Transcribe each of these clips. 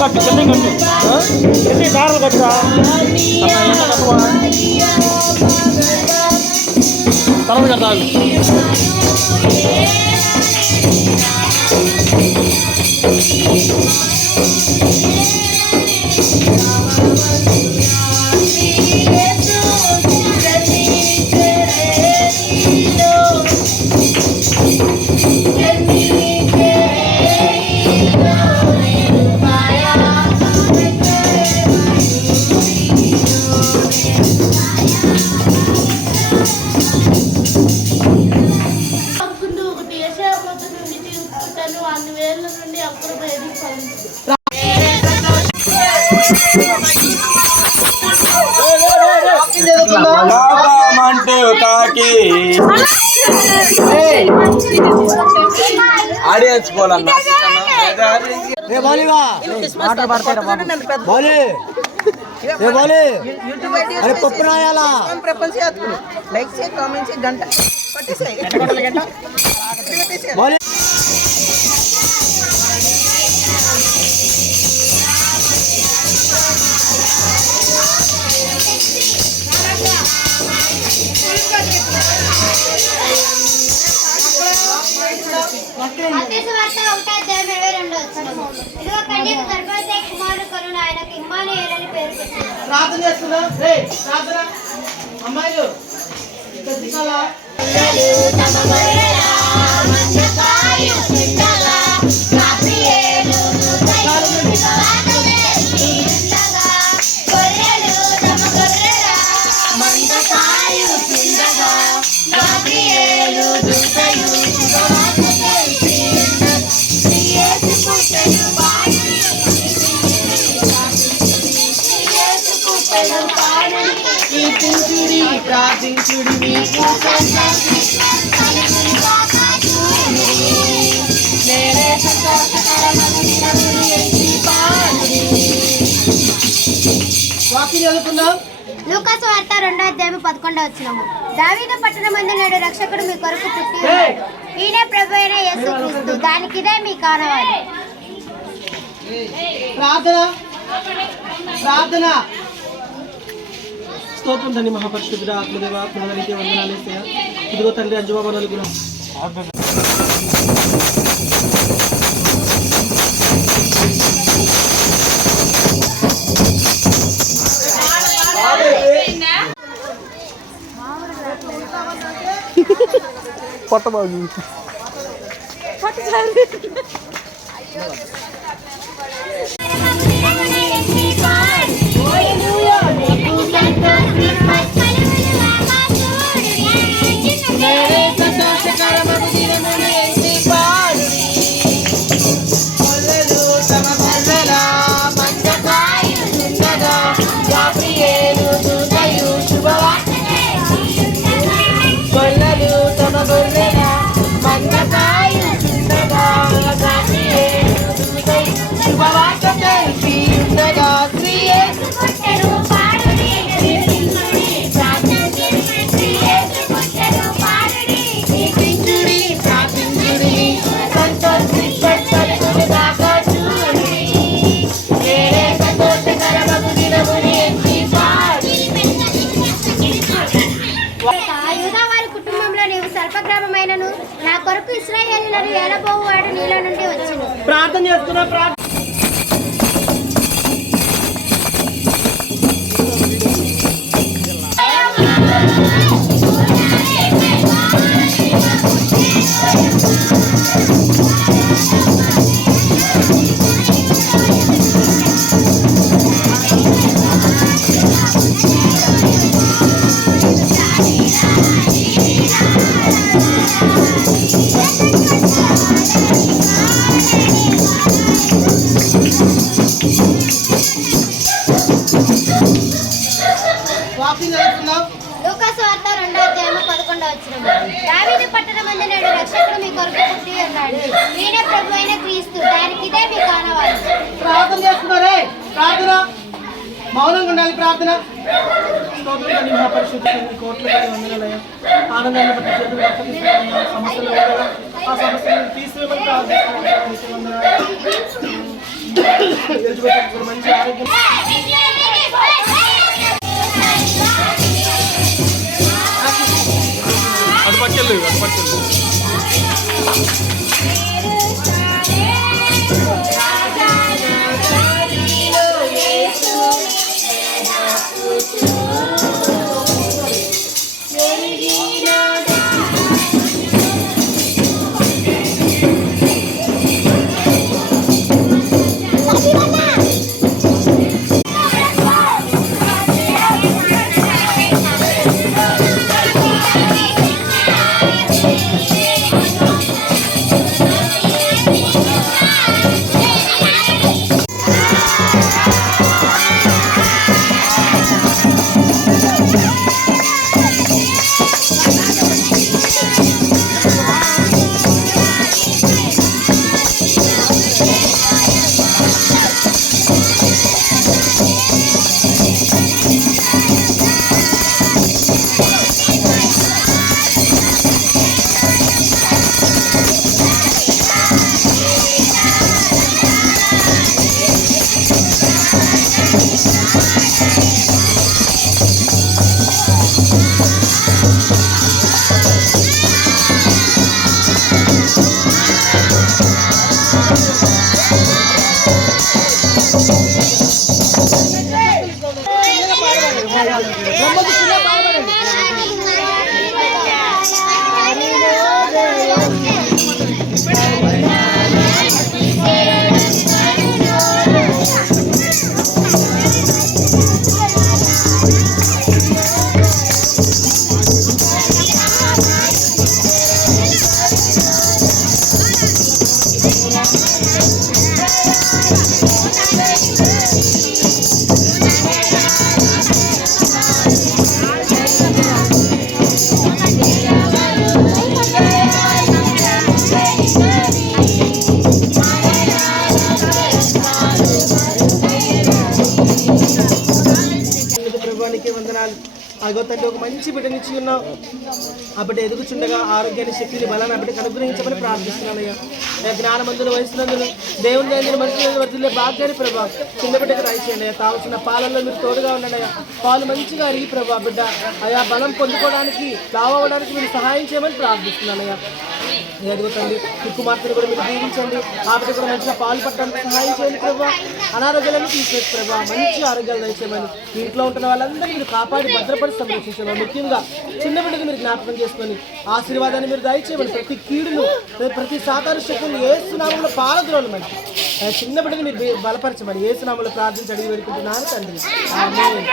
కట్టు ఎన్ని దారులు కట్టురా తర్వాత కట్టాలి. ఆడియన్స్ పోలన్నా అరే పప్పు రాయాలా ప్రపంచ లైక్ చేయి కామెంట్ చేయి గంట ప్రార్థన చేస్తున్నా అమ్మాయిలు ప్రార్థించుడి లూకాసు వార్త 2:11 దావీదు పట్టణమందు నేడు రక్షకుడు మీ కొరకు పుట్టి ఉన్నాడు. ఈయనే ప్రభు అయిన యేసుక్రీస్తు. దానికిదే మీ కానవాలి. ప్రార్థన స్తోత్రం తండ్రి మహాపరిశుద్ధుడ ఆత్మదేవ ఆత్మహరికి వందనాలు ఇదిగో తండ్రి అంజుబాబు కూడా పట్టబాగు నా కొరకు ఇశ్రాయేలీయులను ఏలబోవువాడు నీలో నుండి వచ్చును. ప్రార్థన చేస్తున్నా లూకాసు వార్త 2:11 దావీదు పట్టణమందు నేడు రక్షకుడు మీ కొరకు పుట్టి ఉన్నాడు. ఈయనే ప్రభు అయిన క్రీస్తు. దానికిదే మీ కానవాలి. ప్రార్థన చేస్తున్నారే ప్రార్థన మౌనంగా ఉండాలి ప్రార్థన. స్తోత్రం తండ్రి, మహాపరిశుద్ధ తండ్రి, కోట్ల వందనాలయ్యా. ఆనందాన్ని బట్టి చేతులు పట్టుకుంటున్నామయ్యా. సమస్యలు ఉండగా ఆ సమస్యలను తీసివేయమని ప్రార్థిస్తున్నాం. మంచి ఆరోగ్యం అటు పట్టుకెళ్ళు. అగో తండ్రి, ఒక మంచి బిడ్డనిచ్చి ఉన్నావు. ఆ బిడ్డ ఎదుగుచుండగా ఆరోగ్యాన్ని, శక్తిని, బలాన్ని ఆ బిడ్డకు అనుగ్రహించమని ప్రార్థిస్తున్నానయ్యా. జ్ఞానమందులు, వయసునందులు, దేవుని దగ్గర మనుషులు వర్తిల్లే భాగ్యాన్ని ప్రభా చిన్న బిడ్డకు దయచేయండి అయ్యా. తాగుతున్న పాలల్లో మీరు తోడుగా ఉండండి అయ్యా. పాలు మంచిగా అరిగి ప్రభా బిడ్డ అయా బలం పొందుకోవడానికి, లావడానికి మీరు సహాయం చేయమని ప్రార్థిస్తున్నానయ్యా. ఎదుగుతండి ఈ కుమార్తెను కూడా మీరు దీవించండి. ఆ బిడ్డ కూడా మంచిగా పాలు పట్టడానికి సహాయం చేయండి ప్రభా. అనారోగ్యాలను తీసేసి ప్రభా మంచి ఆరోగ్యాలు దయచేయమని, ఇంట్లో ఉంటున్న వాళ్ళందరినీ మీరు కాపాడి భద్రపడి సంరక్షించమని, ముఖ్యంగా చిన్న బిడ్డకు మీరు జ్ఞాపకం చేసుకొని ఆశీర్వాదాన్ని మీరు దయచేయమని, ప్రతి కీడును, ప్రతి సాతాను శక్తులను ఏసునామంలో పారద్రోలమని, చిన్న బిడ్డను మీరు బలపరచమని ఏసునామంలో ప్రార్థించి అడిగి వేడుకుంటున్నాను తండ్రి. ఆమేన్.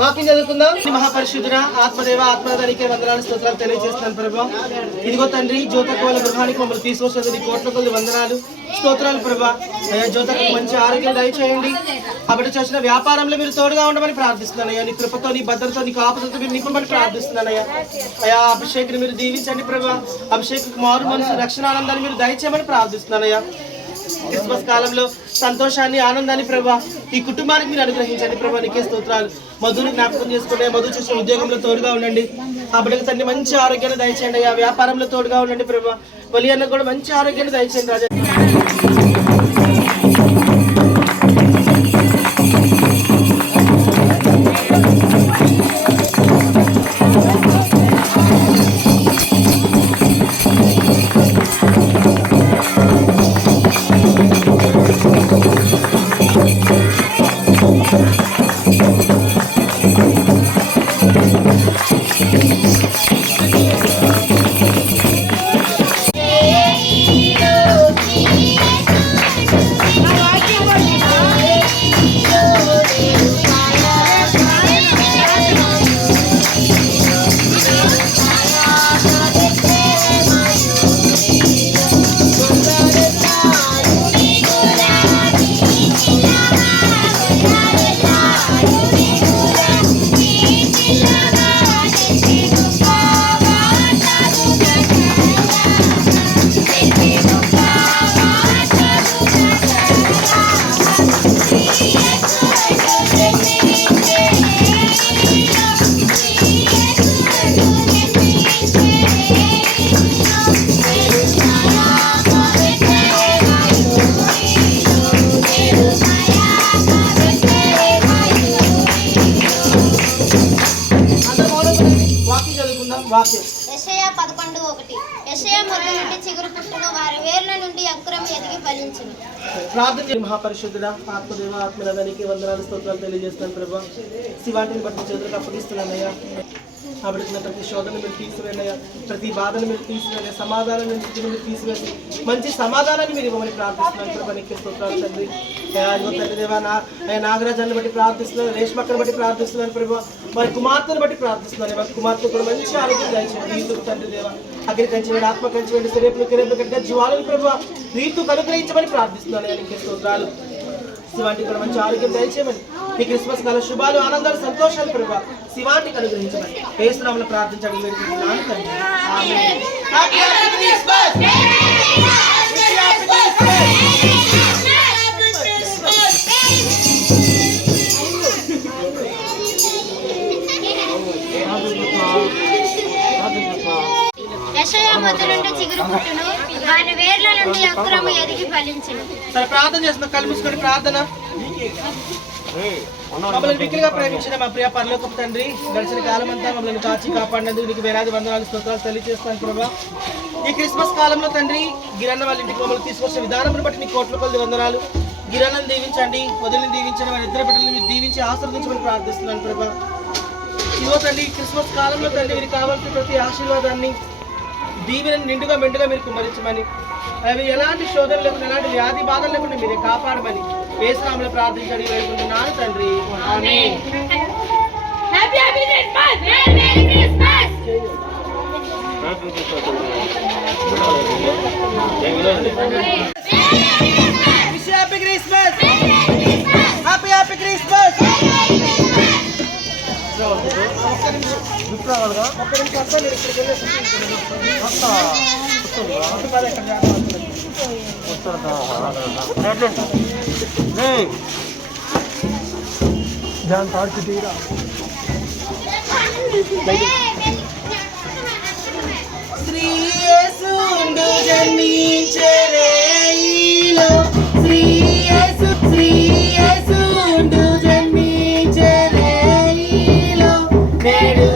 వాక్యం చదువుకుందాం. మహాపరిశుద్ధుడ ఆత్మదేవ ఆత్మదానికి వందనాలు స్తోత్రాలు తెలియజేస్తున్నాను ప్రభా. ఇదిగో తండ్రి జ్యోతకు వాళ్ళ గృహానికి మమ్మల్ని తీసుకొచ్చేది నీ కోట్ల కొద్ది వందనాలు స్తోత్రాలు ప్రభా. అయ్యా జ్యోతకు మంచి ఆరోగ్యం దయచేయండి. అప్పటి చేసిన వ్యాపారంలో మీరు తోడుగా ఉండమని ప్రార్థిస్తున్నాను అయ్యా. నీ కృపతో నీ భద్రతో నీ కాపుదలతో మీరు నింపమని ప్రార్థిస్తున్నాను అయ్యా. అయ్యా అభిషేక్ని మీరు దీవించండి ప్రభా. అభిషేక్ మారు మనసు రక్షణ ఆనందాన్ని మీరు దయచేయమని ప్రార్థిస్తున్నాను అయ్యా. క్రిస్మస్ కాలంలో సంతోషాన్ని ఆనందాన్ని ప్రభా ఈ కుటుంబానికి మీరు అనుగ్రహించండి ప్రభా. నీకే స్తోత్రాలు. మధుని జ్ఞాపకం చేసుకుంటే మధు చేసిన ఉద్యోగంలో తోడుగా ఉండండి. ఆ బిడ్డకు తండ్రి మంచి ఆరోగ్యాన్ని దయచేయండి అయ్యా. వ్యాపారంలో తోడుగా ఉండండి ప్రభా. వలి అన్న కూడా మంచి ఆరోగ్యాన్ని దయచేయండి రాజా. యెషయా 11:1 యెషయా మొదలు నుండి చిగురు పుట్టును, వారి వేర్ల నుండి అంకురం ఎదిగి ఫలించును. ప్రార్థన చేయండి. మహాపరిశుద్ధుడ ఆత్మదేవ ఆత్మనాదానికి వందనాలు స్తోత్రాలు తెలియజేస్తున్నాను ప్రభా. శివాటిని బట్టి చేతులకు అప్పగిస్తున్నానయ్యా. ఆవిడకున్న ప్రతి శోధన మీరు తీసివేనయ్యా. ప్రతి బాధను మీరు తీసివేయ. సమాధానం మీరు తీసివేసి మంచి సమాధానాన్ని మీరు ఇవ్వమని ప్రార్థిస్తున్నాను ప్రభా. నీకే స్తోత్రాలు తండ్రి. తండ్రి దేవా నాగరాజాన్ని బట్టి ప్రార్థిస్తున్నాను. రేష్మక్కను బట్టి ప్రార్థిస్తున్నాను ప్రభా. వారి కుమార్తెను బట్టి ప్రార్థిస్తున్నాను. వారి కుమార్తె కూడా మంచి ఆరోగ్యం దయచేయండి. రీతుకు తండ్రి దేవా అగ్ని కంచివేడి ఆత్మ కంచివేడి శరీరపు కట్టిన జ్వాలను ప్రభా రీతుకు అనుగ్రహించమని ప్రార్థిస్తున్నాను. నీకే స్తోత్రాలు. శివాంటికి కూడా మంచి ఆరోగ్యం దయచేయమని ఈ క్రిస్మస్ కాల శుభాలు ఆనందాలు సంతోషాలు ప్రభా శివాంటికి అనుగ్రహించమని యేసు నామములో ప్రార్థించడం వేడుకుంటున్నాను తండ్రి. ఆమేన్. Happy Christmas. యెషయా మొదలు నుండి చిగురు పుట్టును, వారి వేర్ల నుండి అంకురము ఎదిగి ఫలించును. ప్రార్థన చేస్తున్న కళ్ళు మూసుకొని ప్రార్థన. మమ్మల్ని మిక్కిలిగా ప్రేమించిన మా ప్రియ పరలోకపు తండ్రి, గడిచిన కాలం అంతా మమ్మల్ని కాచి కాపాడినందుకు నీకు వేలాది వందనాలు స్తోత్రాలు తెలియజేస్తాను ప్రభా. ఈ క్రిస్మస్ కాలంలో తండ్రి గిరన్న వాళ్ళ ఇంటికి మమ్మల్ని తీసుకొచ్చిన విధానం బట్టి నీకు కోట్ల కొద్ది వందనాలు. గిరన్నను దీవించండి, వదిలిని దీవించండి, వారి ఇద్దరు బిడ్డలను మీరు దీవించి ఆశీర్వదించమని ప్రార్థిస్తున్నాను ప్రభా. ఇదిగో తండ్రి క్రిస్మస్ కాలంలో తండ్రి వీరికి కావాల్సిన ప్రతి ఆశీర్వాదాన్ని దీవెనని నిండుగా మెండుగా మీరు కుమ్మరించమని, అవి ఎలాంటి శోధన లేకుండా ఎలాంటి వ్యాధి బాధలు లేకుండా మీరే కాపాడమని యేసు నామములో ప్రార్థించండి వేడుకుంటున్నాను తండ్రి. ఆమేన్. Happy Christmas. Merry Christmas. Happy Christmas. Happy Christmas. ఒక్క నిమిషం వస్తా నేను ఇక్కడికి ధ్యాన్ తాడుకు తీరా శ్రీ యేసుండు జన్మించెరే ఈలో శ్రీ యేసుండు జన్మించెరే ఈలో నేడు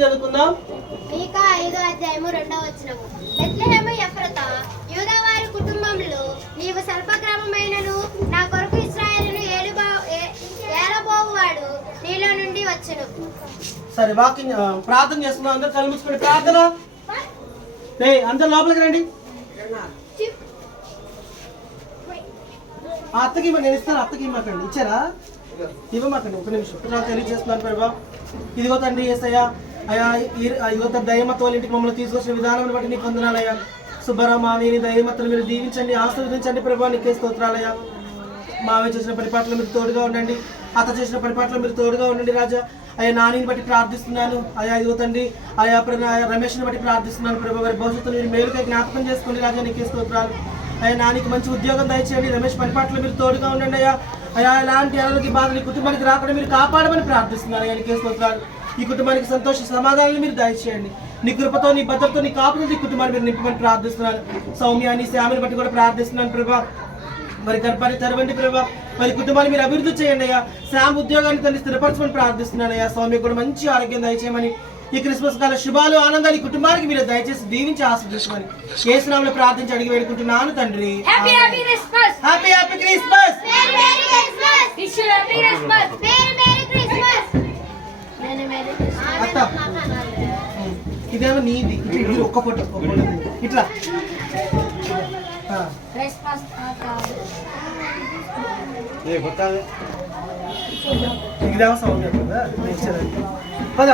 వాక్యం చదువుకుందాం. మీకా 5వ అధ్యాయము 2వ వచనము. బెత్లెహేము ఎఫ్రాతా యూదావారి కుటుంబంలో నీవు స్వల్పగ్రామమైనను నా కొరకు ఇశ్రాయేలును ఏలబోవువాడు నీలో నుండి వచ్చును. సరే వాక్యం ప్రార్థన చేస్తున్నాం. అందరూ కళ్ళు మూసుకొని ప్రార్థన. అందరు లోపలికి రండి. ఆ అత్తకి నేను ఇస్తాను. అత్తకి ఇవ్వకండి. ఇచ్చారా? ఇవ్వమాకండి. ఒక నిమిషం నాకు తెలియజేస్తున్నాను ప్రభా. ఇదిగో తండ్రి యేసయ్యా, అయ్యా ఇదిగో దయమత్త వాళ్ళ ఇంటికి మమ్మల్ని తీసుకొచ్చిన విధానం బట్టి నీకు వందనాలయ్యా. సుబ్బరా మావిని దయమత్తలు మీరు దీవించండి, ఆశీర్వదించండి ప్రభా. నీకే స్తోత్రాలయ్యా. మావి చేసిన పరిపాట్ల మీరు తోడుగా ఉండండి. అత్త చేసిన పరిపాట్ల మీరు తోడుగా ఉండండి రాజా. అయ్యా నానిని బట్టి ప్రార్థిస్తున్నాను. అయ్యా ఇదిగో తండ్రి అయ్యా రమేష్ని బట్టి ప్రార్థిస్తున్నాను ప్రభా. వారి భవిష్యత్తులో మీరు మేలుగా జ్ఞాపకం చేసుకోండి రాజా. నీకే స్తోత్రాలు. అయ్యా నానికి మంచి ఉద్యోగం దయచేయండి. రమేష్ పరిపాట్ల మీరు తోడుగా ఉండండి అయ్యా. అయ్యా ఎలాంటి అనారోగ్య బాధలు ఈ కుటుంబానికి రాకుండా మీరు కాపాడమని ప్రార్థిస్తున్నాను అయ్యా. నీకే స్తోత్రాలు. ఈ కుటుంబానికి సంతోష సమాధానాలు మీరు దయచేయండి. నీ కృపతో నీ భద్రతో నీ కాపుదలతో ఈ కుటుంబాన్ని మీరు నింపమని ప్రార్థిస్తున్నాను. సౌమ్యాన్ని శ్యామని బట్టి కూడా ప్రార్థిస్తున్నాను ప్రభా. మరి గర్భాన్ని తెరవండి ప్రభా. మరి కుటుంబాన్ని మీరు అభివృద్ధి చేయండి అయ్యా. శ్యామ్ ఉద్యోగాన్ని తల్లి స్థిరపరచమని ప్రార్థిస్తున్నాను అయ్యా. సౌమ్య కూడా మంచి ఆరోగ్యం దయచేయమని, ఈ క్రిస్మస్ కాల శుభాలు ఆనందాలు ఈ కుటుంబానికి మీరు దయచేసి దీవించి ఆశీర్వదించమని యేసునామములో ప్రార్థించి అడిగి వేడుకుంటున్నాను తండ్రి. Happy happy Christmas. Happy happy Christmas. Merry merry Christmas. Wish you happy Christmas. Merry merry Christmas. Merry merry Christmas. అత్త ఇదేమో నీది. ఇది ఒక్క ఫోటో ఇట్లా క్రిస్మస్ ఇదేమో సౌండ్ కదా. పద